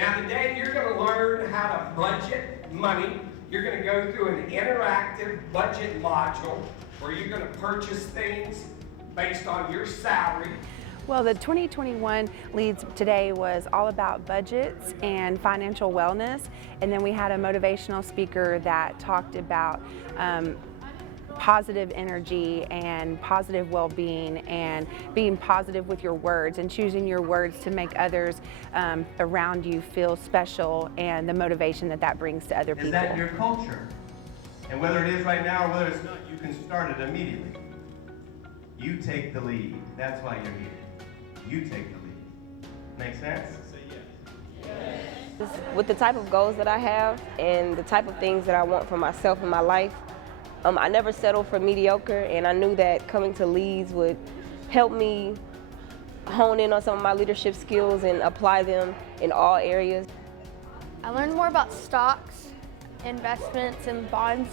Now today you're going to learn how to budget money. You're going to go through an interactive budget module where you're going to purchase things based on your salary. Well, the 2021 Leads Today was all about budgets and financial wellness, and then we had a motivational speaker that talked about positive energy and positive well-being and being positive with your words and choosing your words to make others around you feel special, and the motivation that that brings to other people. Is that your culture? And whether it is right now or whether it's not, you can start it immediately. You take the lead. That's why you're here. You take the lead. Make sense? Say yes. With the type of goals that I have and the type of things that I want for myself in my life, I never settled for mediocre, and I knew that coming to Leads would help me hone in on some of my leadership skills and apply them in all areas. I learned more about stocks, investments, and bonds,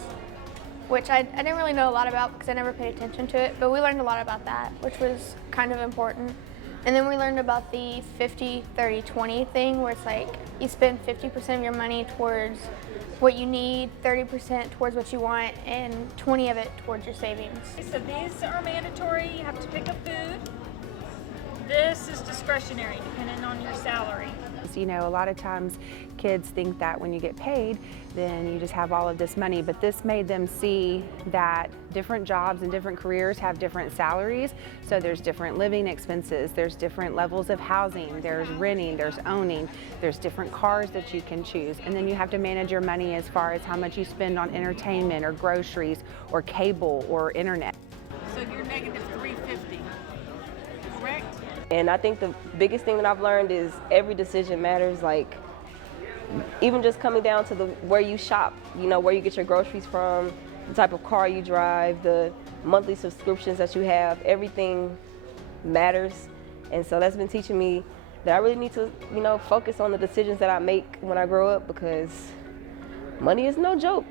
which I didn't really know a lot about because I never paid attention to it, but we learned a lot about that, which was kind of important. And then we learned about the 50-30-20 thing, where it's like you spend 50% of your money towards what you need, 30% towards what you want, and 20 of it towards your savings. So these are mandatory. You have to pick a food. This is discretionary, depending on your salary. You know, a lot of times kids think that when you get paid, then you just have all of this money, but this made them see that different jobs and different careers have different salaries. So there's different living expenses, there's different levels of housing, there's renting, there's owning, there's different cars that you can choose. And then you have to manage your money as far as how much you spend on entertainment or groceries or cable or internet. So you're negative 350, correct? And I think the biggest thing that I've learned is every decision matters. Like, even just coming down to where you shop, you know, where you get your groceries from, the type of car you drive, the monthly subscriptions that you have, everything matters. And so that's been teaching me that I really need to, you know, focus on the decisions that I make when I grow up, because money is no joke.